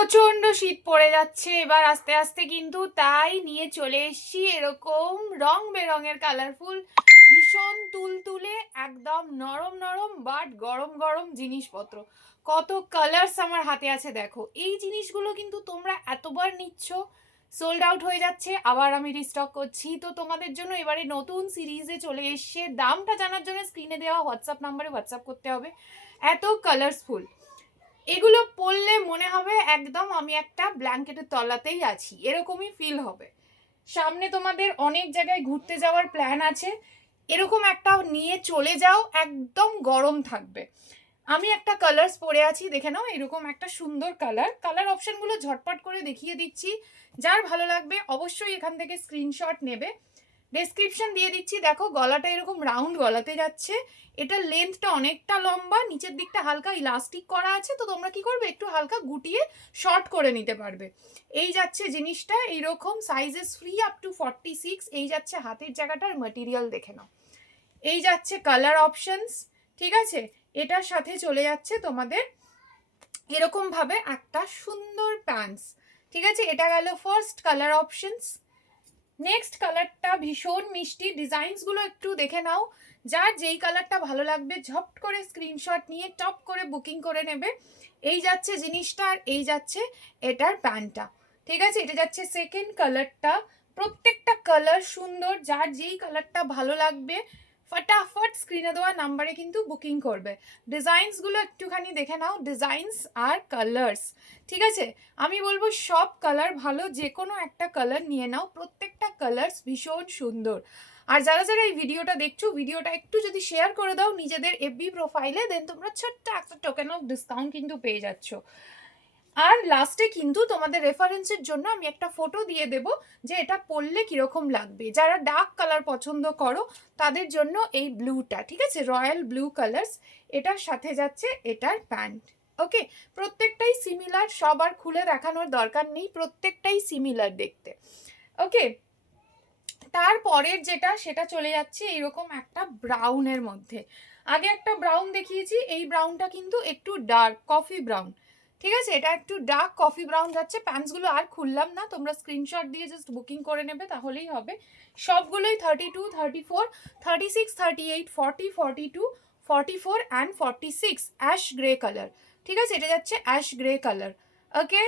প্রচন্ড শীত পড়ে যাচ্ছে এবার আস্তে আস্তে, কিন্তু তাই নিয়ে চলে এসেছি এরকম রং বেরঙের কালারফুল ভীষণ তুলতুলে একদম নরম নরম বাট গরম গরম জিনিসপত্র। কত কালার্স আমার হাতে আছে দেখো। এই জিনিসগুলো কিন্তু তোমরা এতবার নিচ্ছ, সোল্ড আউট হয়ে যাচ্ছে, আবার আমি রিস্টক করছি। তো তোমাদের জন্য এবারে নতুন সিরিজে চলে এসছে। দামটা জানার জন্য স্ক্রিনে দেওয়া হোয়াটসঅ্যাপ নাম্বারে হোয়াটসঅ্যাপ করতে হবে। এত কালারসফুল, এগুলো পরলে মনে হবে একদম আমি একটা ব্ল্যাঙ্কেটের তলাতেই আছি, এরকমই ফিল হবে। সামনে তোমাদের অনেক জায়গায় ঘুরতে যাওয়ার প্ল্যান আছে, এরকম একটা নিয়ে চলে যাও, একদম গরম থাকবে। আমি একটা কালার্স পরে আছি, দেখে নাও, এরকম একটা সুন্দর কালার অপশনগুলো ঝটপট করে দেখিয়ে দিচ্ছি। যার ভালো লাগবে অবশ্যই এখান থেকে স্ক্রিনশট নেবে। ডেসক্রিপশন দিয়ে দিচ্ছি। দেখো গলাটা এরকম রাউন্ড গলাতে যাচ্ছে, এটা লেন্থটা অনেকটা লম্বা, নিচের দিকটা হালকা ইলাস্টিক করা আছে, তো তোমরা কি করবে একটু হালকা গুটিয়ে শর্ট করে নিতে পারবে। এই যাচ্ছে জিনিসটা এইরকম, সাইজেস ফ্রি আপ টু 46। এই যাচ্ছে হাতের জায়গাটার ম্যাটেরিয়াল দেখে নাও। এই যাচ্ছে কালার অপশনস, ঠিক আছে। এটার সাথে চলে যাচ্ছে তোমাদের এরকম ভাবে একটা সুন্দর প্যান্টস, ঠিক আছে। এটা গেল ফার্স্ট কালার অপশনস। নেক্সট কালারটা ভীষণ মিষ্টি, ডিজাইনসগুলো একটু দেখে নাও। যার যেই কালারটা ভালো লাগবে ঝট করে স্ক্রিনশট নিয়ে টপ করে বুকিং করে নেবে। এই যাচ্ছে জিনিসটা, আর এই যাচ্ছে এটার প্যান্টটা, ঠিক আছে। এটা যাচ্ছে সেকেন্ড কালারটা। প্রত্যেকটা কালার সুন্দর, যার যেই কালারটা ভালো লাগবে ফটাফট স্ক্রিনে দেওয়া নাম্বারে কিন্তু বুকিং করবে। ডিজাইনসগুলো একটুখানি দেখে নাও, ডিজাইনস আর কালার্স, ঠিক আছে। আমি বলবো সব কালার ভালো, যে কোনো একটা কালার নিয়ে নাও, প্রত্যেকটা কালার্স ভীষণ সুন্দর। আর যারা যারা এই ভিডিওটা দেখছো, ভিডিওটা একটু যদি শেয়ার করে দাও নিজেদের এফবি প্রোফাইলে, দেন তোমরা ছোট্ট একটা টোকেন অফ ডিসকাউন্ট কিন্তু পেয়ে যাচ্ছ। আর লাস্টে কিন্তু তোমাদের রেফারেন্সের জন্য আমি একটা ফটো দিয়ে দেব যে এটা পরলে কিরকম লাগবে। যারা ডার্ক কালার পছন্দ করো তাদের জন্য এই ব্লুটা, ঠিক আছে, রয়্যাল ব্লু কালার্স। এটার সাথে যাচ্ছে এটার প্যান্ট। ওকে, প্রত্যেকটাই সিমিলার, সবার খুলে দেখানোর দরকার নেই, প্রত্যেকটাই সিমিলার দেখতে। ওকে, তারপরের যেটা সেটা চলে যাচ্ছে এইরকম একটা ব্রাউনের মধ্যে। আগে একটা ব্রাউন দেখিয়েছি, এই ব্রাউনটা কিন্তু একটু ডার্ক কফি ব্রাউন, ঠিক আছে। এটা একটু ডার্ক কফি ব্রাউন যাচ্ছে। প্যান্টসগুলো আর খুললাম না, তোমরা স্ক্রিনশট দিয়ে জাস্ট বুকিং করে নেবে তাহলেই হবে। সবগুলোই 32, 34, 36, 38, 40, 42, 44 অ্যান্ড 46 অ্যাশ গ্রে কালার, ঠিক আছে। এটা যাচ্ছে অ্যাশ গ্রে কালার। ওকে,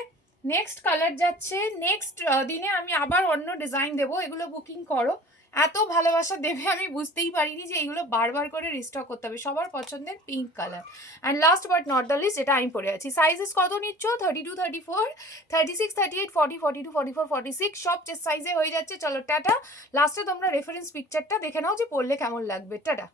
নেক্সট কালার যাচ্ছে। নেক্সট দিনে আমি আবার অন্য ডিজাইন দেবো, এগুলো বুকিং করো। এত ভালোবাসা দেবে আমি বুঝতেই পারিনি যে এইগুলো বারবার করে রিস্টক করতে হবে। সবার পছন্দের pink colour. And last but not the least, এটা আমি পরে আছি। সাইজেস কত নিচ্ছ? 32, 34, 36, 38, 40, 42, 44, 46 সব চেস্ট সাইজে হয়ে যাচ্ছে। চলো টাটা। লাস্টে তোমরা রেফারেন্স পিকচারটা দেখে নাও যে পরলে কেমন লাগবে। টাটা।